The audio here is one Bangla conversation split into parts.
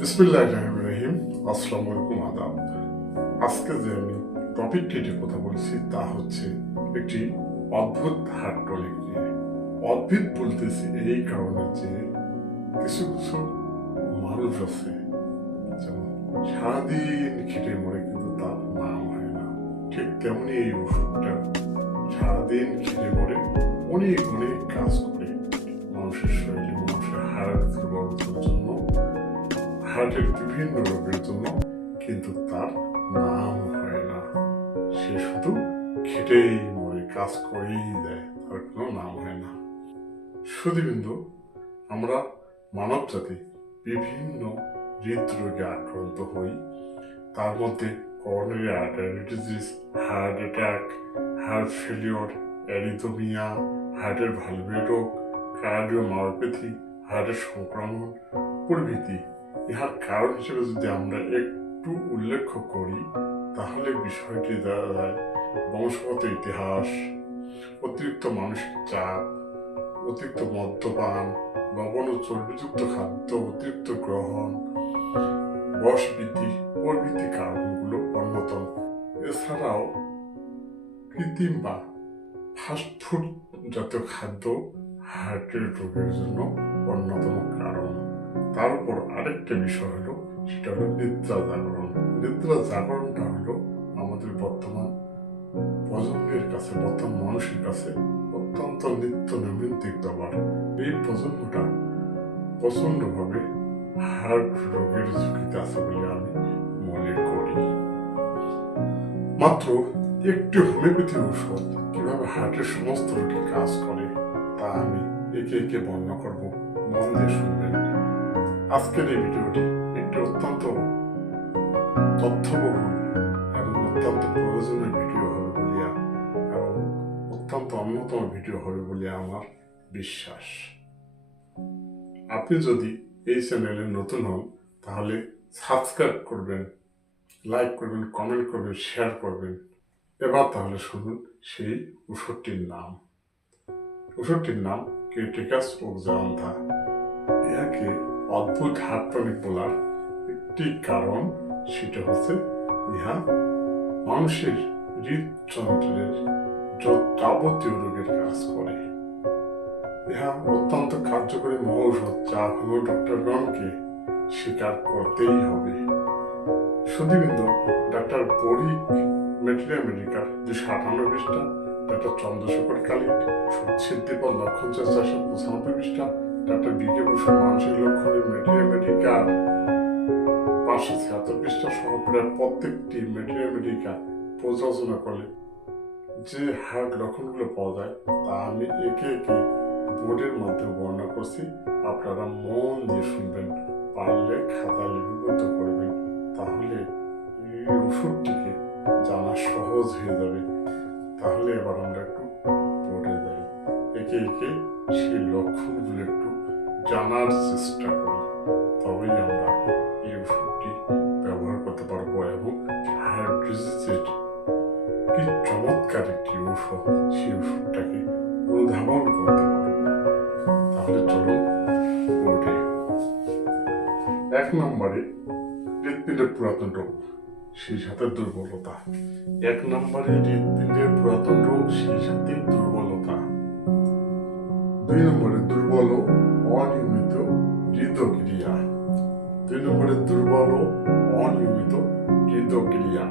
বিসমিল্লাহির রহমানির রহিম। আসসালামু আলাইকুম, আদাব। আজকে যে আমি টপিকটি নিয়ে কথা বলছি তা হচ্ছে একটি অদ্ভুত হার্ট টনিক নিয়ে। অদ্ভুত বলতেছি এই কারণে যে কিছু কিছু মানুষ আছে যেমন সারাদিন খেটে মরে কিন্তু তার নাম হয় না, ঠিক তেমনি এই ওষুধটা সারাদিন খেটে মরে অনেক অনেক কাজ করে মানুষের শরীরে, মানুষের হাড়ের দুর্বলতার জন্য, হার্টের বিভিন্ন রোগের জন্য, কিন্তু তার নাম হয় না। সে শুধু খেটেই মরে, কাজ করেই দেয়, তার কোনো নাম হয় না। শুধুবিন্দু আমরা মানব জাতি বিভিন্ন হৃদরোগে আক্রান্ত হই। তার মধ্যে coronary artery disease, heart attack, heart failure, arrhythmia, হার্টের ভালভের রোগ, কার্ডিওমায়োপ্যাথি, হার্টের সংক্রমণ প্রভৃতি। ইহার কারণ হিসেবে যদি আমরা একটু উল্লেখ করি তাহলে বিষয়টি দাঁড়ায় বংশগত ইতিহাস, অতিরিক্ত মানসিক চাপ, অতিরিক্ত মদ্যপান, লবণ ও চর্বিযুক্ত খাদ্য অতিরিক্ত গ্রহণ, বয়স বৃদ্ধি প্রভৃতি কারণগুলো অন্যতম। এছাড়াও কৃত্রিম বা ফাস্টফুড জাতীয় খাদ্য হার্টের রোগের জন্য অন্যতম কারণ। তার উপর আরেকটা বিষয় হলো, সেটা হলো নিদ্রা জাগরণ। নিদ্রা জাগরণটা হলো আমাদের বর্তমান প্রজন্মের কাছে, বর্তমান মানুষের কাছে অত্যন্ত নিত্য নৈমিত্তিক ব্যাপার। এই প্রজন্মটা প্রচন্ডভাবে হার্ট রোগের ঝুঁকিতে আছে বলে আমি মনে করি। মাত্র একটি হোমিওপ্যাথি ঔষধ কিভাবে হার্টের সমস্ত রোগে কাজ করে তা আমি একে একে বর্ণনা করব, মন দিয়ে শুনবেন। আজকের এই ভিডিওটি একটি অত্যন্ত তথ্যবহুল এবং অত্যন্ত প্রয়োজনীয় ভিডিও হবে বলিয়া, এবং অত্যন্ত অন্যতম ভিডিও হবে বলিয়া আমার বিশ্বাস। আপনি যদি এই চ্যানেলে নতুন হন তাহলে সাবস্ক্রাইব করবেন, লাইক করবেন, কমেন্ট করবেন, শেয়ার করবেন। এবার তাহলে শুনুন সেই ওষুধটির নাম। ওষুধটির নাম কেটিকাস ওক্সান্থা। ইহাকে অদ্ভুত হার্ট টনিক বলার একটি কারণ, সেটা হচ্ছে ইহা মানুষের হৃদযন্ত্রের যাবতীয় রোগের কাজ করে। ইহা অত্যন্ত কার্যকরী মহৌষধ, যা হোমিও ডক্টরগণকে স্বীকার করতেই হবে। শুধুবিন্দু ডাক্তার বরিক ম্যাটেরিয়া মেডিকার 258 পৃষ্ঠা, ডাক্তার চন্দ্রশেখর কালিক সিদ্ধিপদ লক্ষণ 495 পৃষ্ঠা, ডাক্তার বিকে বসুর মানসিক লক্ষণের ম্যাটেরিয়া মেডিকার 576 পৃষ্ঠা সহ প্রায় প্রত্যেকটি ম্যাটেরিয়া মেডিকা প্রযোজনা করলে যে হার্ট লক্ষণগুলো পাওয়া যায় তা আমি একে একে বোর্ডের মাধ্যমে বর্ণনা করছি। আপনারা মন দিয়ে শুনবেন, পারলে খাতায় লিপিবদ্ধ করবেন, তাহলে এই ওষুধটিকে জানা সহজ হয়ে যাবে। তাহলে এবার আমরা একটু বোর্ডে যাই, একে একে সেই লক্ষণগুলো একটু জানার চেষ্টা করি, তবেই আমরা এই ওষুধটি ব্যবহার করতে পারবো এবং হার্ট ডিজিজের কি চমৎকার একটি ঔষধ, সেই ওষুধটাকে অনুধাবন করতে পারবো। তাহলে চলুন বোর্ডে। 1 নম্বরে হৃৎপিণ্ডের পুরাতন রোগ, সেই সাথে দুর্বলতা। 1 নম্বরে হৃৎপিণ্ডের পুরাতন রোগ, সেই সাথে দুর্বলতা। 2 নম্বরে দুর্বল ও অনিয়মিত হৃদক্রিয়া। 2 নম্বরে দুর্বল ও অনিয়মিত হৃদক্রিয়া।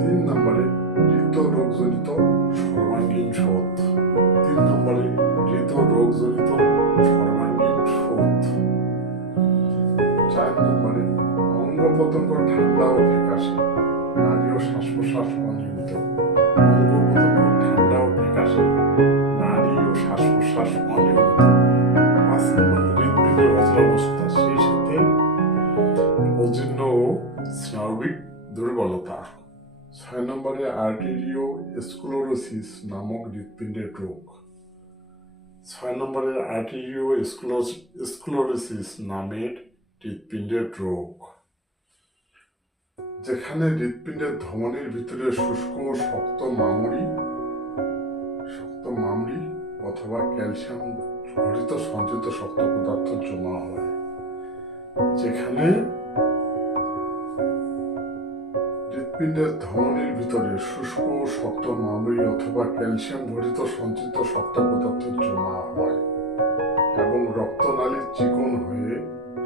3 নম্বরে হৃদরোগজনিত সর্বাঙ্গীন শোথ। 3 নম্বরে হৃদরোগজনিত সর্বাঙ্গীন শোথ। 4 নম্বরে অঙ্গ প্রত্যঙ্গ ঠান্ডা ও ফ্যাকাশে, নাড়ি ও শ্বাস প্রশ্বাস অনিয়মিত। অঙ্গ প্রত্যঙ্গ ঠান্ডা ও ফ্যাকাশে, নাড়ি ও শ্বাস প্রশ্বাস অনিয়মিত। 5 নম্বরে হৃৎপিণ্ডের অচলাবস্থা, সেই সাথে অজীর্ণ ও স্নায়বিক দুর্বলতা। 6 নম্বরে আর্টেরিও স্ক্লেরোসিস নামক হৃৎপিণ্ডের রোগ। 6 নম্বরে আর্টেরিও স্ক্লেরোসিস নামের হৃৎপিণ্ডের রোগ, যেখানে হৃৎপিণ্ডের ধমনীর ভিতরে শুষ্ক শক্ত মামড়ি অথবা ক্যালসিয়াম ঘটিত সঞ্চিত শক্ত পদার্থ জমা হয়। যেখানে হৃৎপিণ্ডের ধমনীর ভিতরে শুষ্ক শক্ত মামুরি অথবা ক্যালসিয়াম ভরিত সঞ্চিত শক্ত পদার্থ জমা হয় এবং রক্তনালী চিকন হয়ে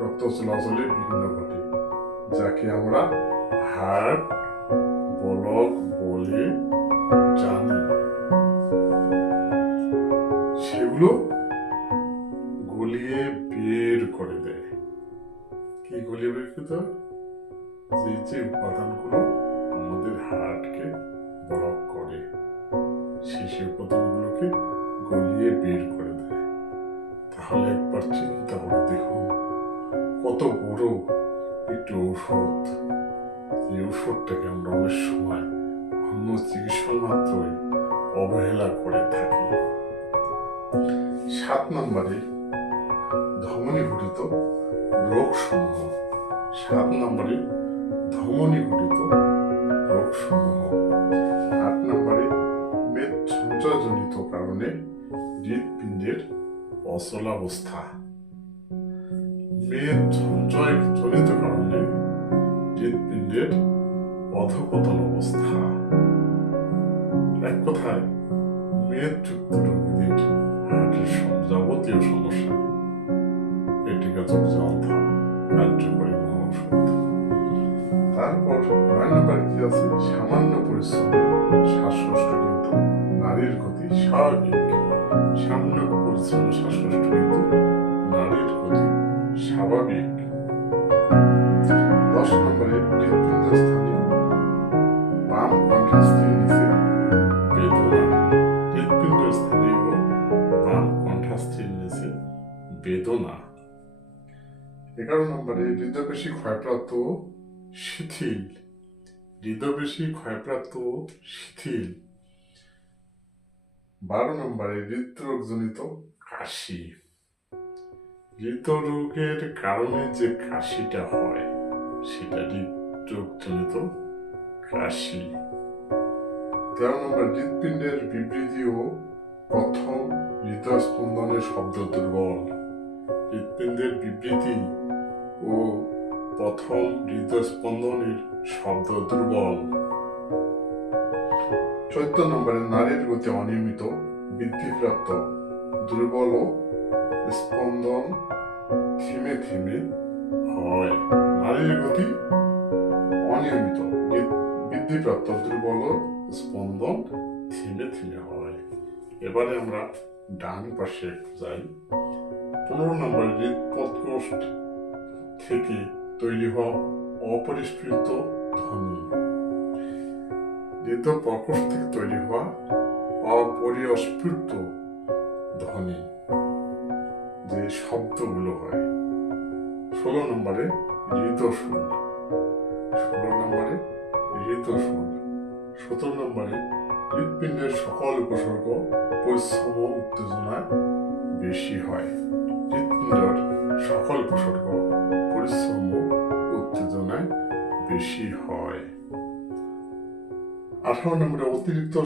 রক্ত চলাচলে বিঘ্ন ঘটে, যাকে আমরা হার্ট ব্লক বলে জানি। সেগুলো গলিয়ে বের করে দেয়। কি গলিয়ে বের করতে হয়? যে উপাদানগুলো আমাদের হার্টকে ব্লক করে, সেই উপাদানগুলোকে গলিয়ে বের করে দেয়। তাহলে একবার চিন্তা করে দেখুন, কত বড় একটি ঔষধ। এই ঔষধটাকে আমরা অনেক সময় অন্য চিকিৎসা মাত্রই অবহেলা করে থাকি। 7 নম্বরে ধমনী ঘটিত রোগ সমূহ। 7 নম্বরে ধমনী ঘটিত রোগ সমূহ। 8 নম্বরে মেদ সঞ্চয়জনিত কারণে হৃৎপিণ্ডের অচলাবস্থা। মেদ সঞ্চয়জনিত কারণে হৃৎপিণ্ডের অধঃপতন অবস্থা। এক কথায় মেদযুক্ত রোগীদের হার্টের যাবতীয় সমস্যা এটিকাজক যন্ত্র কার্যকরী ঔষধ। তারপর 9 নম্বর কি আছে? সামান্য পরিশ্রম শ্বাসকষ্ট কিন্তু নারীর গতি স্বাভাবিক। সামান্য পরিশ্রম শ্বাসকষ্ট কিন্তু নারীর গতি স্বাভাবিক। 10 নম্বরে হৃৎপিণ্ডের স্থানীয় বাম কণ্ঠস্থির নিচে বেদনা। হৃৎপিণ্ডের স্থানীয় বাম কণ্ঠস্থির নিচে বেদনা। 11 নম্বরে হৃদয়পেশি ক্ষয়প্রাপ্ত শিথিল। হৃদয়পেশি ক্ষয়প্রাপ্ত শিথিল। 12 নম্বরে হৃদরোগজনিত কাশি। হৃদরোগের কারণে যে কাশিটা হয় সেটা হৃদরোগজনিত কাশি। 13 নম্বর হৃৎপিণ্ডের বিবৃতি ও প্রথম হৃদস্পন্দনের শব্দ দুর্বল। হৃৎপিণ্ডের বিবৃতি ও প্রথম হৃদস্পন্দনের শব্দ দুর্বল। 14 নম্বরে নারীর গতি অনিয়মিত, বৃদ্ধিপ্রাপ্ত, দুর্বল ও স্পন্দন থেমে থেমে হয়। নারীর গতি অনিয়মিত, বৃদ্ধিপ্রাপ্ত, দুর্বল ও স্পন্দন থেমে থেমে হয়। এবারে আমরা ডান পাশে যাই। 15 নম্বর হৃদপথকোষ থেকে তৈরি হওয়া অপরিস্ফুট ধ্বনি। হৃদপথকোষ থেকে তৈরি হওয়া অপরিস্ফুট ধ্বনি, যে শব্দগুলো হয়। 16 নম্বরে হৃদশুল। 16 নম্বরে হৃদশুল। 17 নম্বরে হৃৎপিণ্ডের সকল উপসর্গ পরিশ্রম উত্তেজনায় বেশি হয়। হৃৎপিণ্ডের সকল উপসর্গ পরিশ্রম উত্তেজনায় বেশি হয়। 18 নম্বরে অতিরিক্ত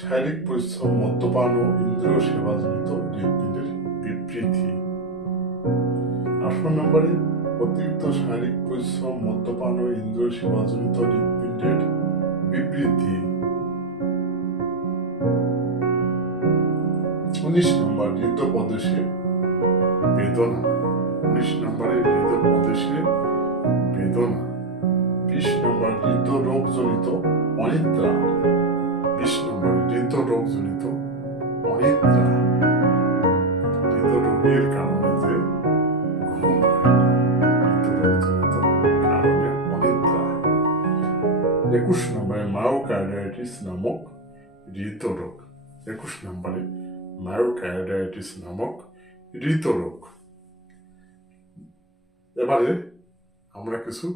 শারীরিক পরিশ্রম, মদ্যপান ও ইন্দ্রিয় সেবাজনিত হৃৎপিণ্ডের বিবৃতি। 18 নম্বরে অতিরিক্ত শারীরিক পরিশ্রম, মদ্যপান ও ইন্দ্রিয় সেবাজনিত হৃৎপিণ্ডের বিবৃতি। 19 নম্বর হৃদপ্রদেশে বেদনা। 19 নম্বরে হৃদপ্রদেশে বেদনা। 20 নম্বর হৃদরোগজনিত অনিদ্রা। 20 নম্বর হৃদরোগজনিত অনিদ্রা। হৃদরোগের কারণে যে ঘুম হয় না, হৃদরোগজনিত কারণে অনিদ্রা। 21 নম্বরে মায়োকার্ডিয়াইটিস নামক হৃদরোগ। 21 নম্বরে মায়োকার্ডিয়াইটিস নামক হৃদরোগ। এবারে আমরা কিছু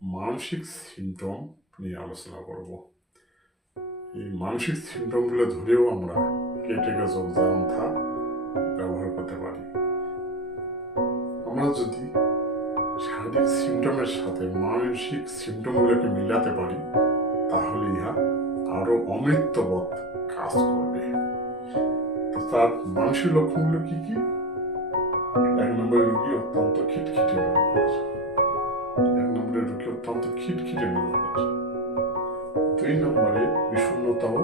মানসিক সিমটম নিয়ে আলোচনা করব। এই মানসিক সিমটমগুলো ধরেও আমরা কেটেগেজক যন্ত্র ব্যবহার করতে পারি। আমরা যদি শারীরিক সিমটমের সাথে মানসিক সিমটমগুলোকে মিলাতে পারি তাহলে ইহা আরো অমৃতবৎ কাজ করবে। তার মানসিক লক্ষণগুলো কি কি? 1 নম্বরে রোগী অত্যন্ত খিটখিটে। খিটখিটে মেজাজ। 2 নম্বরে বিষণ্ণতা ও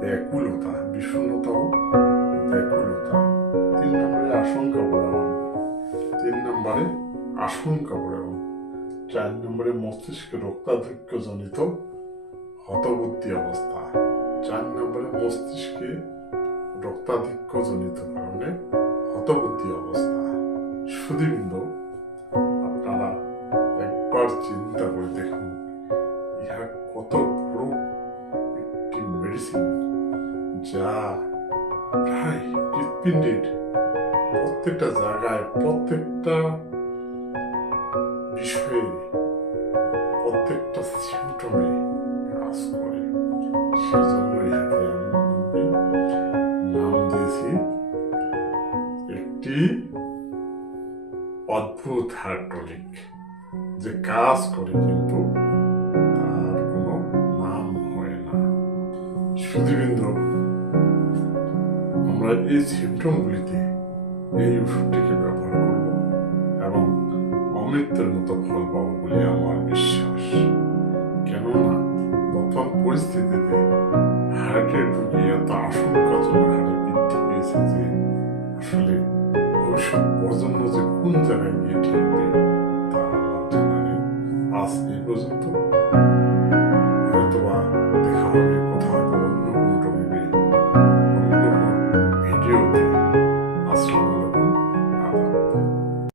ব্যাকুলতা। 3 নম্বরে আশঙ্কা প্রবণ। 4 নম্বরে মস্তিষ্কে রক্তাধিক্যজনিত হতবুদ্ধি অবস্থা। 4 নম্বরে মস্তিষ্কে রক্তাধিক্যজনিত কারণে হতবুদ্ধি অবস্থা। সুধীবৃন্দ, আপনারা একবার চিন্তা করে দেখুন, ইহা কত বড় একটি মেডিসিন, যা প্রায় হৃৎপিণ্ডের প্রত্যেকটা জায়গায়, প্রত্যেকটা বিষয়ে, প্রত্যেকটা সিমটমে কাজ করে। সেজন্য ইহাকে আমি নাম দিয়েছি একটি অদ্ভুত হার্ট টনিক, যে কাজ করে কিন্তু তার কোনো নাম হয় না। সুধীবৃন্দ, আমরা এই সিমটমগুলিতে এই ওষুধটিকে ব্যবহার করব এবং অমৃতের মতো ফল পাবো বলে আমার বিশ্বাস। কেননা বর্তমান পরিস্থিতিতে হার্টের রোগী এত আশঙ্কাজনক হারে বৃদ্ধি পেয়েছে যে আসলে ভবিষ্যৎ প্রজন্ম যে কোন জায়গায় গিয়ে ঠেকবে তা আমার জানা নেই। আজ এই পর্যন্ত, হয়তোবা